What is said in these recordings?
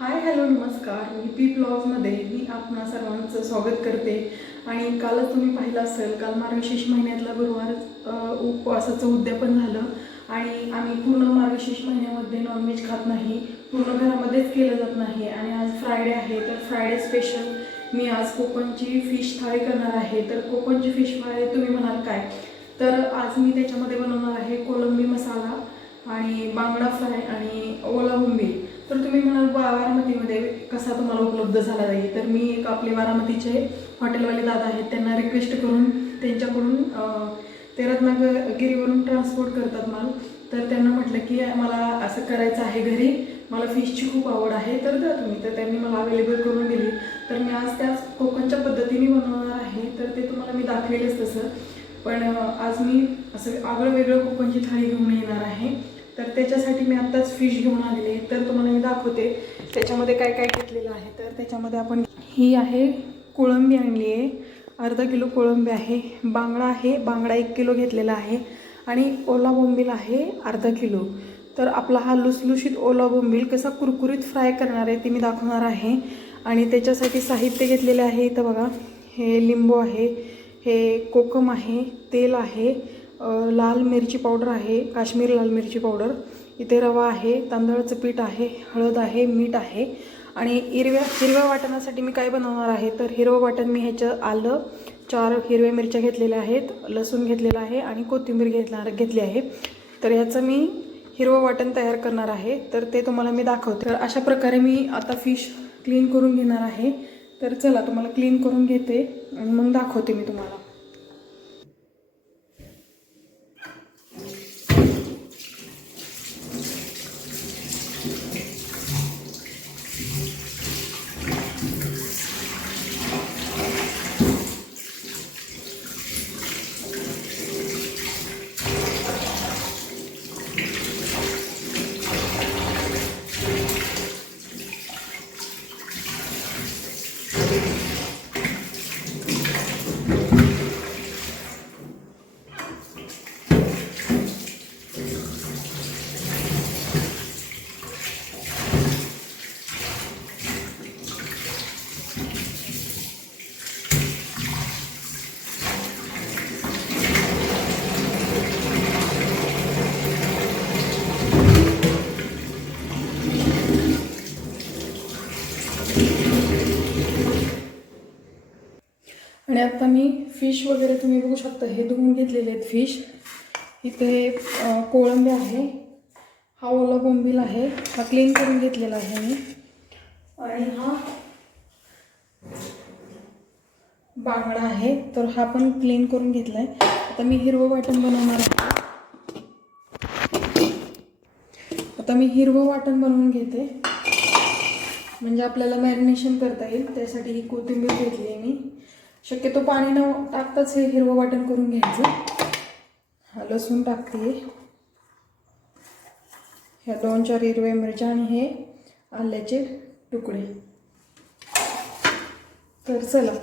Hi hello नमस्कार. मी P ब्लॉग्समध्ये मी आपणा सर्वांचं स्वागत करते. आणि कालच तुम्ही पाहिलं असेल, काल मार्गशीर्ष महिन्यातला गुरुवार उपवासाचं उद्यापन झालं. आणि आम्ही पूर्ण मार्गशीर्ष महिन्यामध्ये नॉनव्हेज खात नाही, पूर्ण घरामध्येच केलं जात नाही. आणि आज फ्रायडे आहे, तर फ्रायडे स्पेशल मी आज कोकणची फिश थाळी करणार आहे. तर कोकणची फिश थाळी तुम्ही म्हणाल काय, तर आज मी त्याच्यामध्ये बनवणार आहे कोलंबी मसाला आणि बांगडा फ्राय आणि ओला बोंबील. तर तुम्ही म्हणाल बारामतीमध्ये कसा तुम्हाला उपलब्ध झाला जाईल, तर मी एक आपले बारामतीचे हॉटेलवाले दादा आहेत, त्यांना रिक्वेस्ट करून त्यांच्याकडून ते रत्नागिरीवरून ट्रान्सपोर्ट करतात माल. तर त्यांना म्हटलं की मला असं करायचं आहे घरी, मला फिशची खूप आवड आहे, तर द्या तुम्ही. तर त्यांनी मला अवेलेबल करून दिली. तर मी आज त्या कोकणच्या पद्धतीने बनवणार आहे, तर ते तुम्हाला मी दाखवेलच तसं. पण आज मी असं आगळं वेगळं कोकणची थाळी घेऊन येणार आहे. तर त्याच्यासाठी मी आत्ताच फिश घेऊन आलेले आहे, तर तुम्हाला मी दाखवते त्याच्यामध्ये काय काय घेतलेलं आहे. तर त्याच्यामध्ये आपण ही आहे कोळंबी आणली आहे, अर्धा किलो कोळंबी आहे. बांगडा आहे, बांगडा 1 किलो घेतलेला आहे. आणि ओला बोंबील आहे अर्धा किलो. तर आपला हा लुसलुशीत ओला बोंबील कसा कुरकुरीत फ्राय करणार आहे ते मी दाखवणार आहे. आणि त्याच्यासाठी साहित्य घेतलेले आहे. इथं बघा, हे लिंबू आहे, हे कोकम आहे, तेल आहे, लाल मिरची पावडर आहे, काश्मीरी लाल मिरची पावडर, इथे रवा आहे, तांदळाचं पीठ आहे, हळद आहे, मीठ आहे. आणि हिरव्या वाटणासाठी मी काय बनवणार आहे, तर हिरवं वाटण मी ह्याचं आलं, 4 हिरव्या मिरच्या घेतलेल्या आहेत, लसूण घेतलेला आहे आणि कोथिंबीर घेतली आहे. तर ह्याचं मी हिरवं वाटण तयार करणार आहे, तर ते तुम्हाला मी दाखवते. तर अशा प्रकारे मी आता फिश क्लीन करून घेणार आहे. तर चला तुम्हाला क्लीन करून घेते आणि मग दाखवते मी तुम्हाला. आणि आता मी फिश वगैरे तुम्ही बघू शकता, हे धुवून घेतलेले आहेत फिश. इथे कोळंबी आहे, हा ओला बोंबील आहे, हा क्लीन करून घेतलेला आहे मी. आणि हा बांगडा आहे, तर हा पण क्लीन करून घेतला आहे. आता मी हिरवं वाटण बनवणार आहे. आता मी हिरवं वाटण बनवून घेते, म्हणजे आपल्याला मॅरिनेशन करता येईल. त्यासाठी ही कोथिंबीर घेतली आहे मी. शक्यतो पाणी न टाकताच हे हिरवं वाटण करून घ्यायचं. हा लसूण टाकते, ह्या 2-4 हिरव्या मिरच्या आणि हे आल्याचे तुकडे. तर चला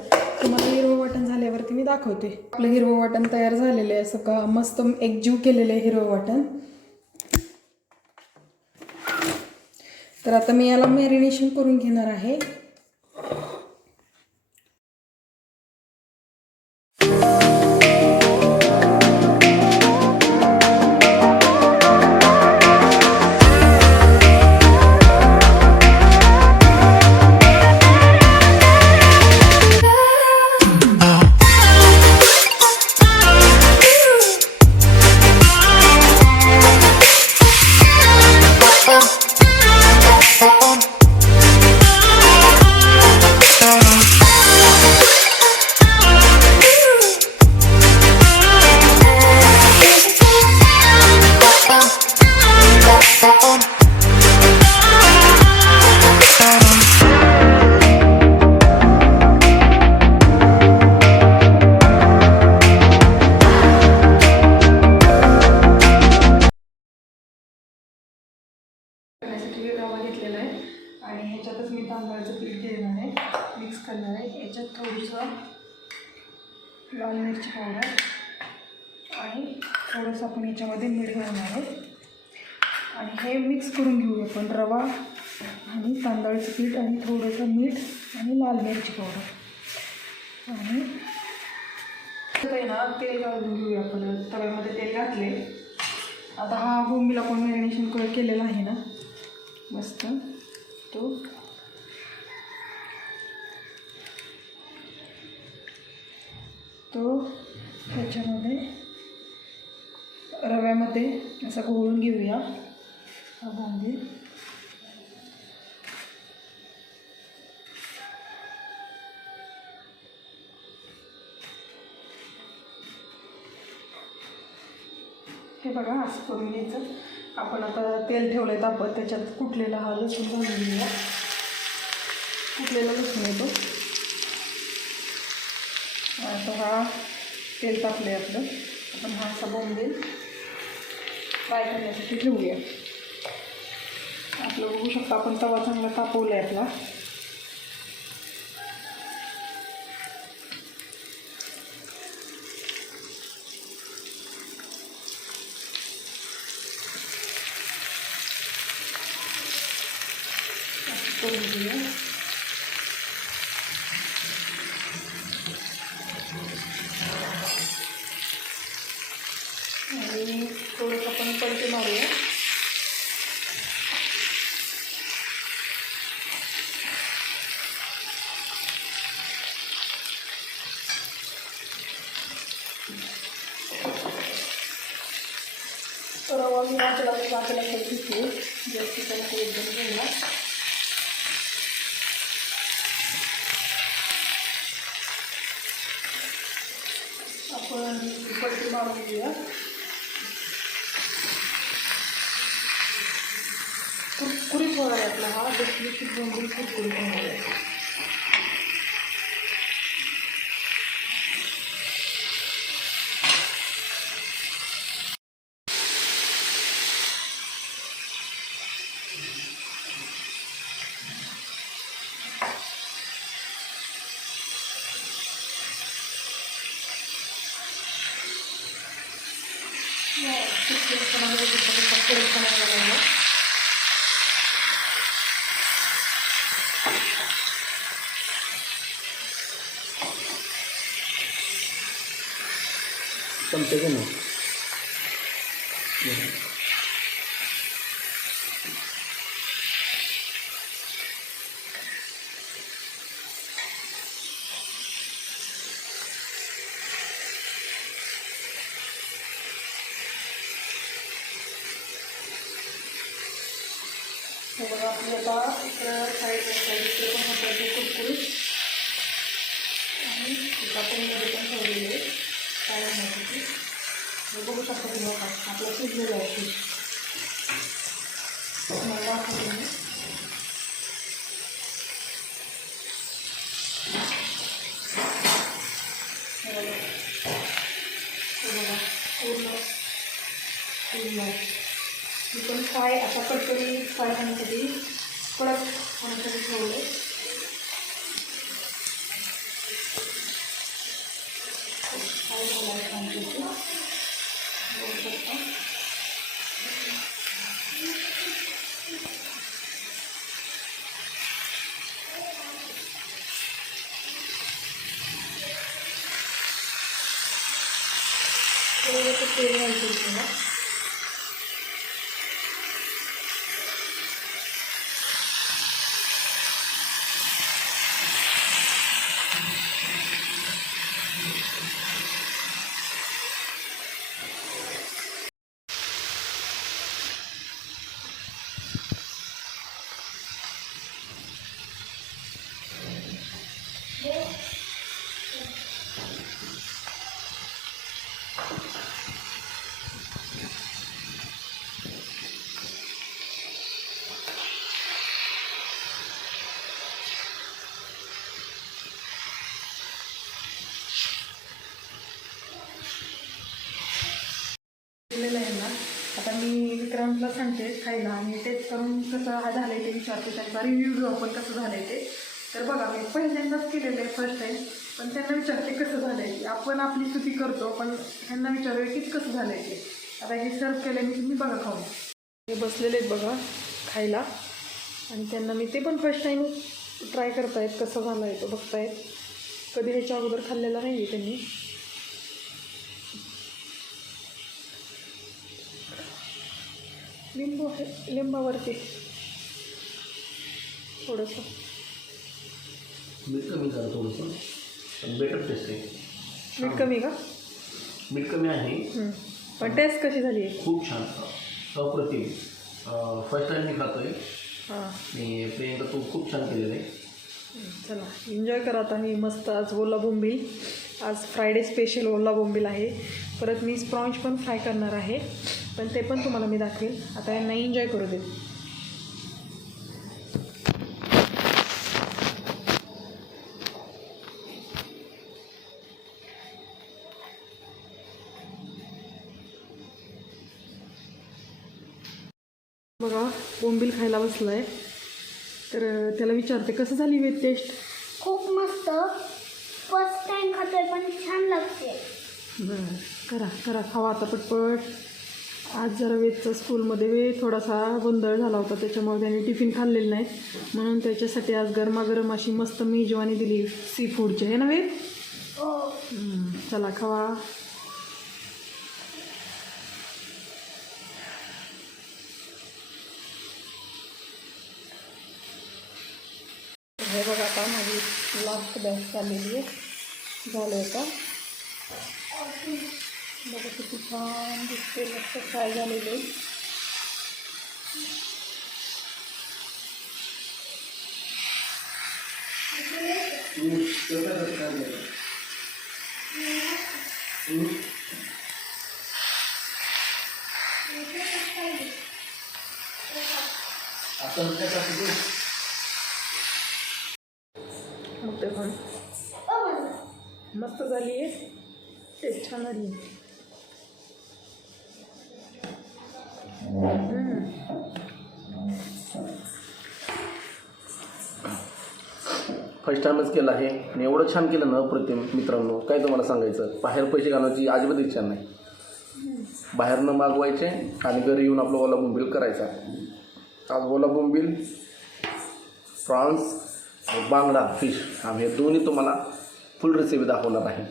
तुम्हाला हिरवं वाटण झाल्यावरती मी दाखवते. आपलं हिरवं वाटण तयार झालेलं आहे, असं का मस्त एकजीव केलेलं आहे हिरवं वाटण. तर आता मी याला मॅरिनेशन करून घेणार आहे. रवा घेतलेला आहे आणि ह्याच्यातच मी तांदळाचं पीठ घेणार आहे, मिक्स करणार आहे. याच्यात थोडंसं लाल मिरची पावडर आणि थोडंसं आपण याच्यामध्ये मीठ घालणार आहे. आणि हे मिक्स करून घेऊ आपण. रवा आणि तांदळाचं पीठ आणि थोडंसं मीठ आणि लाल मिरची पावडर आणि काही ना तेल घालून घेऊया आपण. तव्यामध्ये तेल घातले. आता हा बोंबील आपण मॅरिनेशन केलेला आहे ना मस्त तो त्याच्यामध्ये रव्यामध्ये असा घोळून घेऊया हा बोंबील. हे बघा असं करून घ्यायचं. आपण आता तेल ठेवलं तापत, त्याच्यात कुटलेला हा लसूण घालून घेऊया. कुटलेला लसूण येतो. आता हा तेल तापलं आहे आपलं. आपण हा असा बोंबील फ्राय करण्यासाठी ठेवूया. आपलं बघू शकता आपण तवा चांगला तापवला आहे आपला. करून घेऊया. आणि थोडंसं आपण पलटी मारूया. रवा मी वाटला घेतली जास्त त्याला एकदम घेऊया. आपण पलटी मारून घेऊया. कुरकुरीत होणार आहे आपला हा. देखील बोंबील कुरकुरीत होणार आहे. चमचे घेऊन बघा आपली आता इकडं साईडला पण होतं कुरकुरीत आणि आपण मध्ये पण ठेवलेले काढण्यासाठी. बघू शकता तुम्ही बघा आपलं शिजलेलं आहे पीठ. मला दाखवते पूर्ण मी पण फ्राय असा कटकरी फ्राय करण्यासाठी कडक होण्यासाठी ठेवले. फ्राय झाला आहे छानपैकी बघू शकता. तेल घालतो तुम्हाला. आता मी विक्रांतला सांगते खायला आणि टेस्ट करून कसं झालं आहे ते विचारते. त्यांचा रिव्ह्यू घेऊ आपण कसं झालं आहे ते. तर बघा मी पहिल्यांदाच केलेलं आहे फर्स्ट टाईम. पण त्यांना विचारते कसं झालं आहे. आपण आपली स्तुती करतो पण त्यांना विचारूया की कसं झालं आहे ते. आता हे सर्व केलं मी तुम्ही बघा खाऊन. हे बसलेले आहेत बघा खायला. आणि त्यांना मी ते पण फर्स्ट टाईम ट्राय करतायत, कसा झाला आहे तो बघतायत. कधी ह्याच्या अगोदर खाल्लेला नाही आहे त्यांनी. लिंबू आहे, लिंबावरती थोडंसं मीठ कमी करा थोडंसं, पण बेटर टेस्ट आहे. मीठ कमी का? मीठ कमी आहे. पण टेस्ट कशी झाली आहे? खूप छान, अप्रतिम. फर्स्ट टाईम मी खातो आहे. हां, आणि प्रियंका तू खूप छान केलेलं आहे. चला एन्जॉय करा आता. मी मस्त आज ओला बोंबील, आज फ्रायडे स्पेशल ओला बोंबील आहे. परत मी स्प्रॉन्ज पण फ्राय करणार आहे, पण ते पण तुम्हाला मी दाखवेल. आता यांना एन्जॉय करू दे. बघा बोंबील खायला बसला आहे, तर त्याला विचारते कसं झाली वेज टेस्ट. खूप मस्त. फर्स्ट टाइम खातोय पण छान लागते. बरं, करा करा, खावा आता पटपट. आज जरा वेजचा स्कूलमध्ये थोडासा गोंधळ झाला होता, त्याच्यामुळे त्याने टिफिन खाल्लेलं नाही, म्हणून त्याच्यासाठी आज गरमागरम अशी मस्त मेजवानी दिली सी फूडची, आहे ना वेज. हो. चला खावा. हे बघा आता माझी लास्ट बॅच चाललेली आहे, झालं आहे का. बघा किती छान दिसते, मस्त फ्राय झालेले. मग ते पण मस्त झाली आहे, टेस्ट छान झाली आहे. फर्स्ट टाईमच केलं आहे आणि एवढं छान केलं ना अप्रतिम. मित्रांनो काय तुम्हाला सांगायचं, बाहेर पैसे घालण्याची अजिबात इच्छा नाही. बाहेरनं मागवायचे आणि घरी येऊन आपलं ओला बोंबील करायचा. आज ओला बोंबील, प्रॉन्स, बांगडा फिश, आम्ही हे दोन्ही तुम्हाला फुल रेसिपी दाखवणार आहे.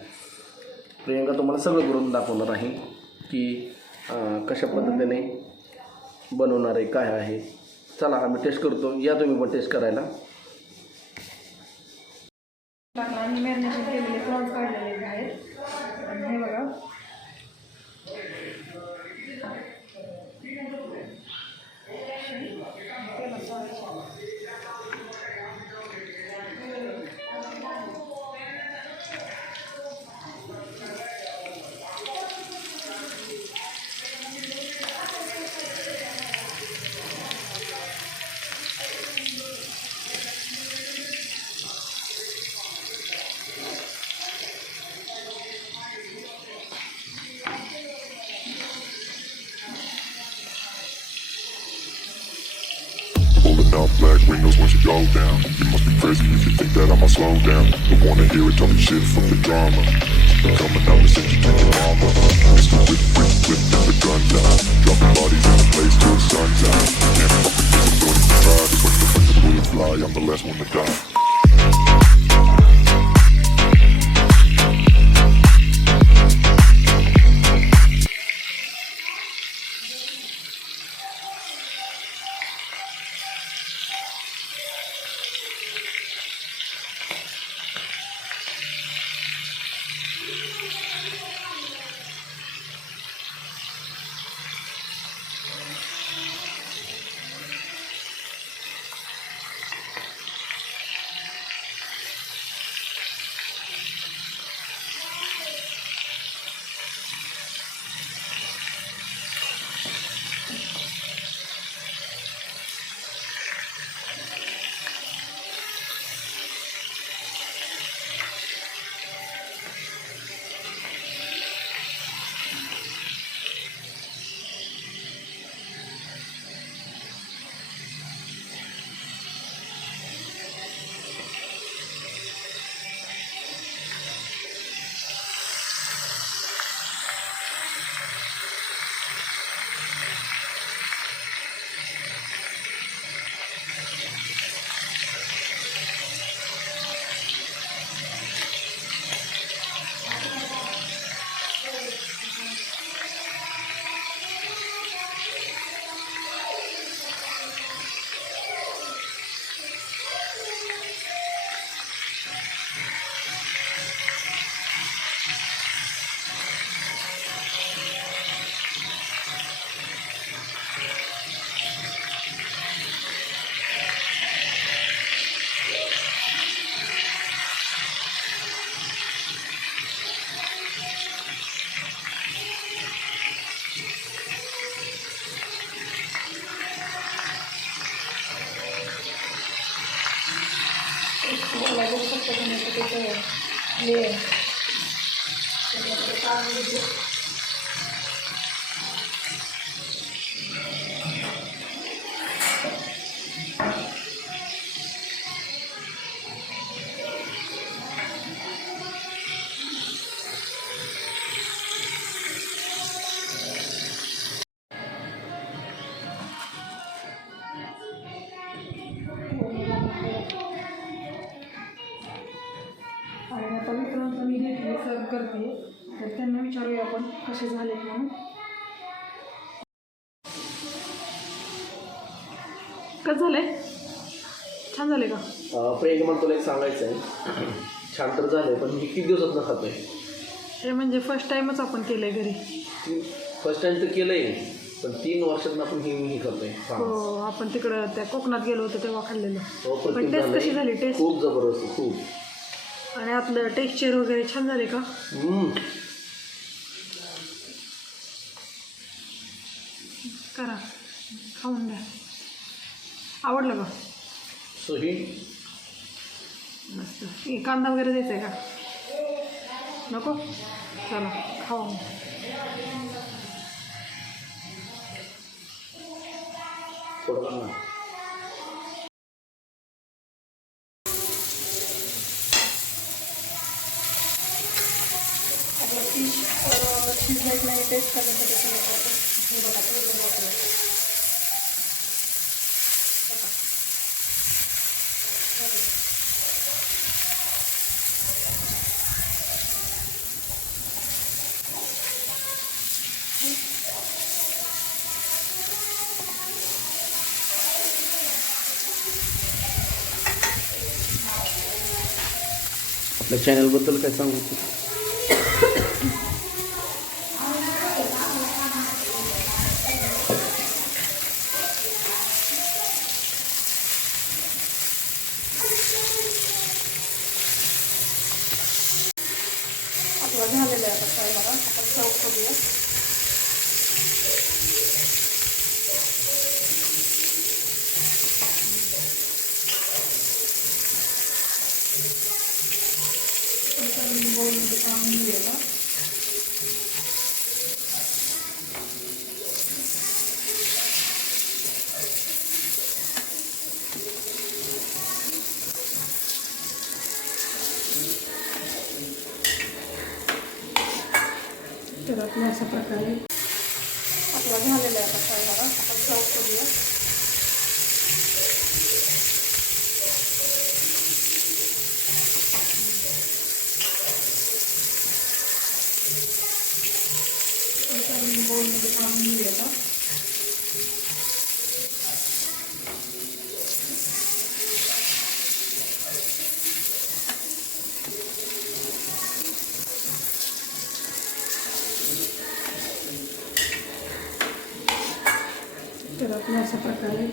प्रियंका तुम्हाला सगळं करून दाखवणार आहे की कशा पद्धतीने बनवणार आहे, काय आहे. चला आम्ही टेस्ट करतो, या तुम्ही पण टेस्ट करायला. टाकला आणि मॅरिनेशन केलेले प्रॉन्स काढलेले आहेत. आणि हे बघा Pulling up black windows once you go down. You must be crazy if you think that I'ma slow down. Don't wanna hear it, talking shit from the drama. Coming out to send you to your mama. Mr. Whip, and the gun down. Dropping bodies in the place till the sun's out. Can't fuck with this, I'm going to try. When the bullets fly, I'm the last one to die. त्याला बघू शकता तुम्ही आता त्याचं हे आहे. त्याला आता काढून घेते. आणि आता मित्रांचा मी घेतली सर्व करते तर त्यांना विचारूया आपण कसे झालेत म्हणून. कसं झालंय? छान झाले का? प्रियंका मला तुला एक सांगायचं आहे. छान तर झालं पण मी किती दिवसात न खातोय. हे म्हणजे फर्स्ट टाईमच आपण केलंय घरी. फर्स्ट टाइम तर केलं आहे पण 3 वर्षात आपण ही करतोय. हो आपण तिकडं त्या कोकणात गेलो होतो तेव्हा खाल्लेलं. पण अप्रतिम टेस्ट कशी झालंय. झाली? टेस्ट खूप जबरदस्त खूप. आणि आतलं टेक्स्चर वगैरे छान झाले का? करा खाऊन द्या. आवडलं का? सो ही मस्त. हे कांदा वगैरे द्यायचा आहे का? नको? चला खाऊ. थोडं ना. आपलं फिश शिजवायचं नाही टेस्ट करण्यासाठी हे बघा ते बघा. आपल्या चॅनलबद्दल काय सांगू इच्छिता? आपलं झालेलं आहे आता फ्राय. बघा आपण सर्व करूया. बोलमध्ये काढून घेऊया का? तर आपल्या अशा प्रकारे आपला झालेला आहे आता फ्राय. बघा आपण सर्व करूया. बोलमध्ये काढून घेऊया का? तर आपल्या अशा प्रकारे